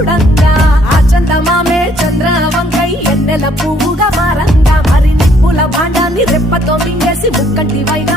చూడంగా ఆ చందమామే చంద్ర వంకై ఎన్నెల పువ్వుగా మారంగా మరి నిప్పుల భాండాన్ని రెప్పతో మింగేసి ముక్కంటి వైగా